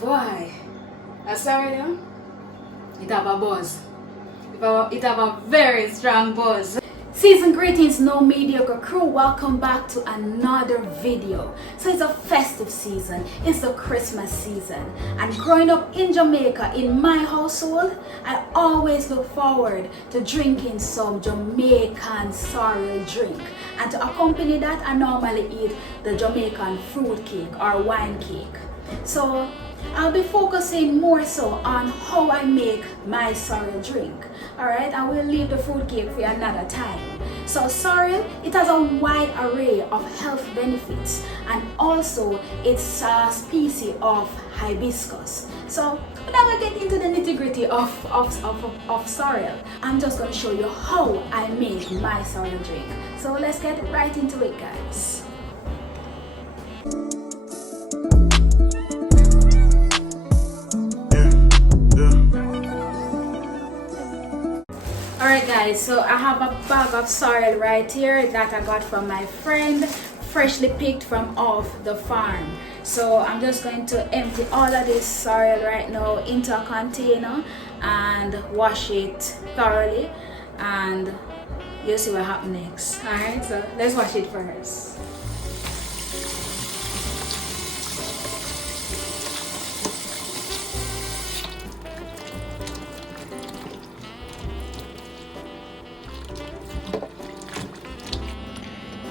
Boy, that's sorry, yeah? It have a buzz. It have a very strong buzz. Season greetings, no mediocre crew. Welcome back to another video. So it's a festive season. It's the Christmas season. And growing up in Jamaica, in my household, I always look forward to drinking some Jamaican sorrel drink. And to accompany that, I normally eat the Jamaican fruit cake or wine cake. So I'll be focusing more so on how I make my sorrel drink. Alright, I will leave the fruit cake for another time. So sorrel, it has a wide array of health benefits, and also it's a species of hibiscus. So we'll never get into the nitty-gritty of sorrel. I'm just going to show you how I make my sorrel drink. So let's get right into it, guys. Alright guys, so I have a bag of sorrel right here that I got from my friend, freshly picked from off the farm. So I'm just going to empty all of this sorrel right now into a container and wash it thoroughly, and you'll see what happens next. Alright, so let's wash it first.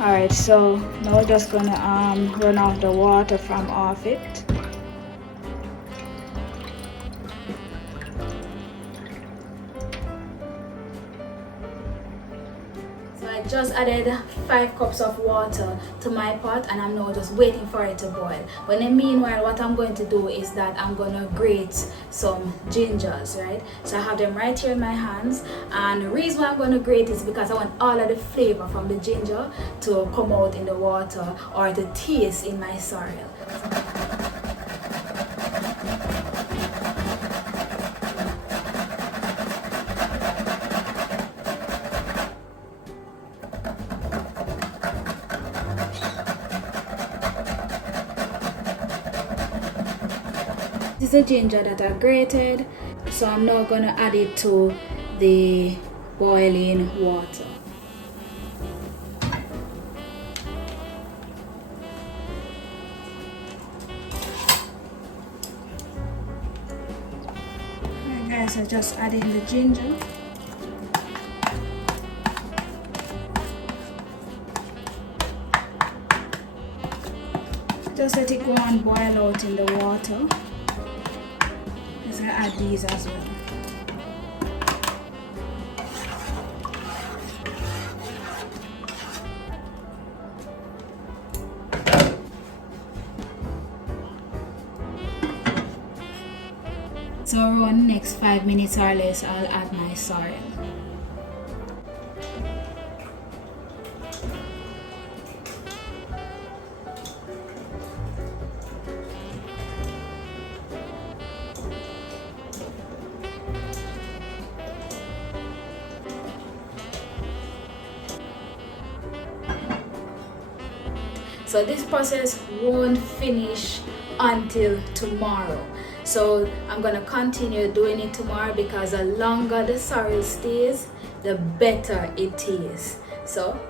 Alright, so now we're just gonna run off the water from off it. So I just added 5 cups of water to my pot, and I'm now just waiting for it to boil. But in the meanwhile, what I'm going to do is that I'm gonna grate some gingers, right? So I have them right here in my hands, and the reason why I'm going to grate is because I want all of the flavor from the ginger to come out in the water, or the taste in my sorrel. This is the ginger that I grated, so I'm now going to add it to the boiling water. Alright guys, I just add in the ginger. Just let it go and boil out in the water. I add these as well. So around the next 5 minutes or less, I'll add my sorrel. So this process won't finish until tomorrow. So I'm gonna continue doing it tomorrow, because the longer the sorrel stays, the better it is. So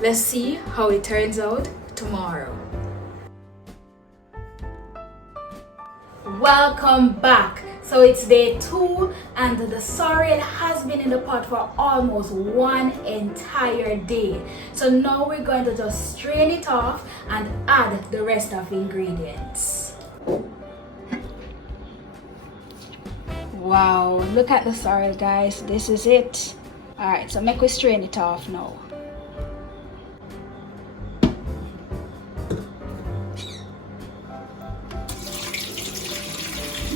let's see how it turns out tomorrow. Welcome back. So it's day 2, and the sorrel has been in the pot for almost 1 entire day. So now we're going to just strain it off and add the rest of the ingredients. Wow, look at the sorrel, guys. This is it. Alright, so make we strain it off now.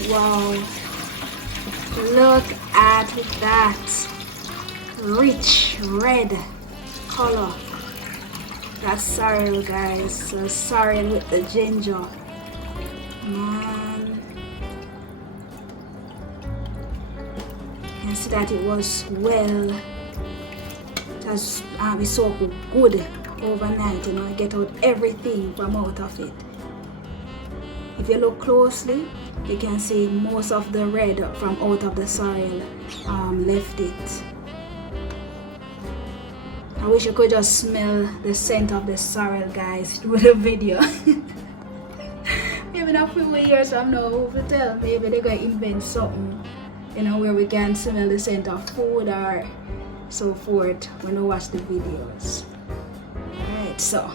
Wow, look at that rich red color. That's sorrel, guys. So sorrel with the ginger, man. You can see that it was well, it has been soaked good overnight, you know, get out everything from out of it. if you look closely, you can see most of the red from out of the sorrel left it. I wish you could just smell the scent of the sorrel, guys, through the video. Maybe in a few years from now, who will tell? Maybe they're going to invent something, you know, where we can smell the scent of food or so forth when we watch the videos. Alright, so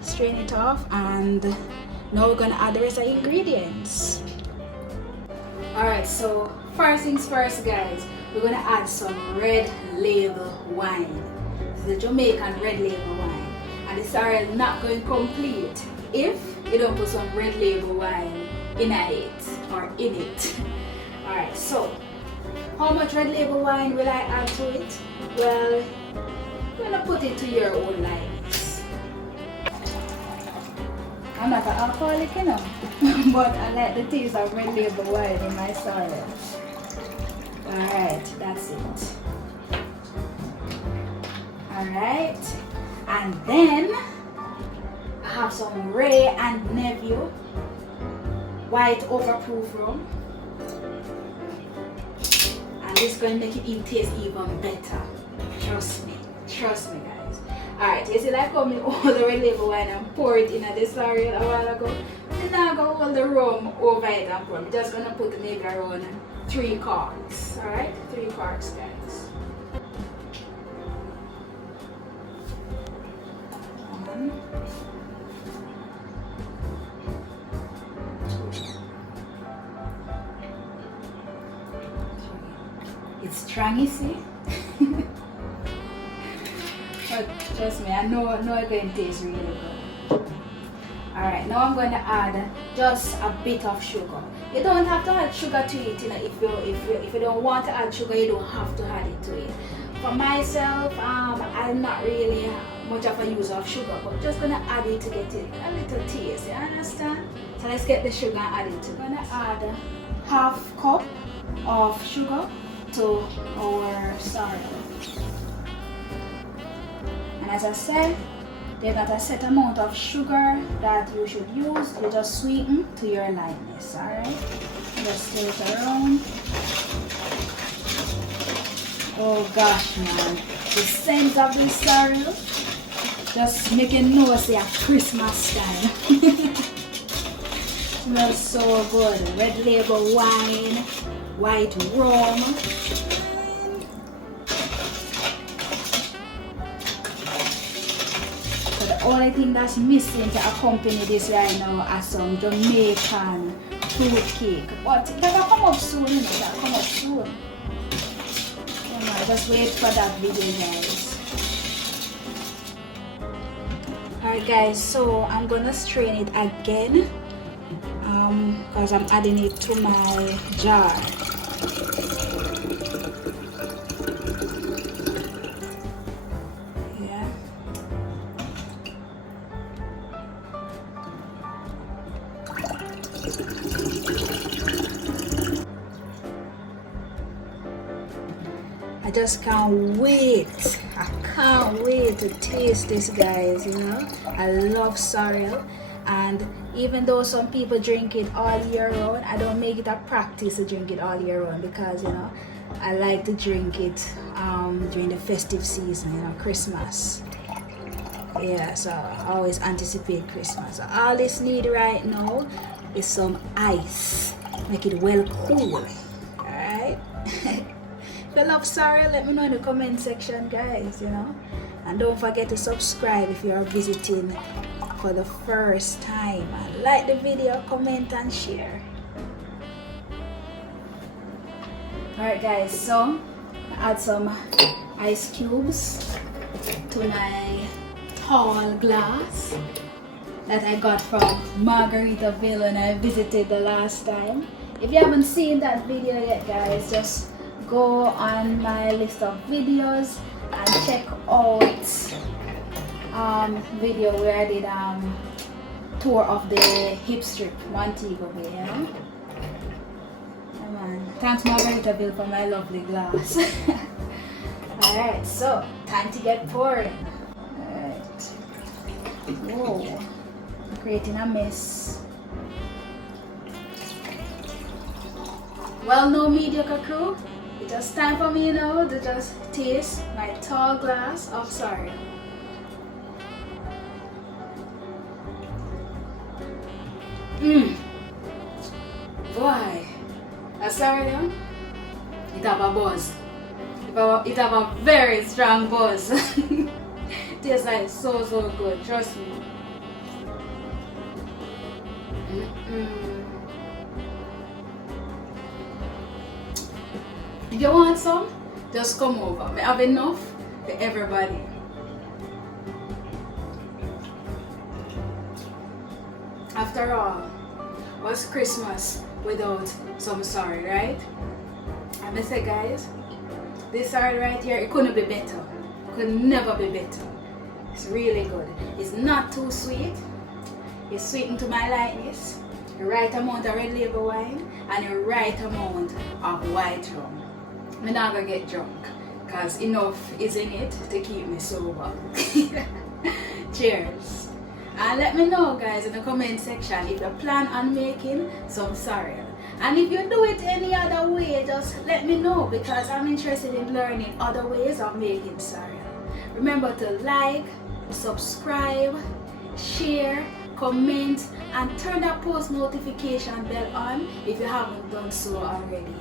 strain it off, and now we're gonna add the rest of the ingredients. Alright, so first things first, guys, we're gonna add some red label wine. This is the Jamaican red label wine, and the sorrel not going complete if you don't put some red label wine in it. Alright, so how much red label wine will I add to it? Well, I'm gonna put it to your own likeness. I'm not an alcoholic, you know, but I like the taste of red label wine in my sorrel. Alright, that's it. Alright, and then I have some Ray and Nephew white overproof rum. And this is going to make it taste even better. Trust me, guys. Alright, you see, like how me hold the red label wine and pour it in the sorrel a while ago. I'm not going to hold the rum over it and pour. I'm just going to put maybe around 3 corks. Alright, 3 corks, guys. 1, 2, 3. It's strong, you see. But trust me, I know it's going to taste really good. Alright, now I'm going to add just a bit of sugar. You don't have to add sugar to it, you know. If you don't want to add sugar, you don't have to add it to it. For myself, I'm not really much of a user of sugar, but just gonna add it to get it a little taste. You understand? So let's get the sugar and add it. We're gonna add half cup of sugar to our sorrel. And as I said, there's not a set amount of sugar that you should use. You just sweeten to your likeness. Alright? Just stir it around. Oh gosh, man. The scent of the sorrel just making know it's a Christmas time. Smells so good. Red label wine, white rum. The only thing that's missing to accompany this right now is some Jamaican fruit cake. But it will come up soon, you know, it will come up soon. Just wait for that video, guys. Alright guys, so I'm gonna strain it again because I'm adding it to my jar. I just can't wait. I can't wait to taste this, guys. You know, I love sorrel, and even though some people drink it all year round, I don't make it a practice to drink it all year round because, you know, I like to drink it during the festive season, you know, Christmas. Yeah, so I always anticipate Christmas. So all this need right now is some ice. Make it well cool. Alright? If you love sorrel, let me know in the comment section, guys, you know. And don't forget to subscribe if you are visiting for the first time. And like the video, comment and share. Alright guys, so I add some ice cubes to my tall glass that I got from Margaritaville when I visited the last time. If you haven't seen that video yet, guys, just go on my list of videos and check out video where I did tour of the hip strip Montego Bay, you know. Come on. Thanks Margaritaville for my lovely glass. Alright, so time to get pouring. Alright. Whoa. Creating a mess. Well, no mediocre crew, it's just time for me now to just taste my tall glass of sorrel. Boy, a sorrel, it have a buzz. It have a very strong buzz. Tastes like so good, trust me. If you want some, just come over. I have enough for everybody. After all, what's Christmas without some sorrel, right? And I say, guys, this sorrel right here, it couldn't be better. It could never be better. It's really good. It's not too sweet. It's sweetened to my likeness. The right amount of red label wine and the right amount of white rum. I'm not gonna get drunk because enough is in it to keep me sober. Cheers. And let me know, guys, in the comment section if you plan on making some sorrel. And if you do it any other way, just let me know because I'm interested in learning other ways of making sorrel. Remember to like, subscribe, share, comment, and turn that post notification bell on if you haven't done so already.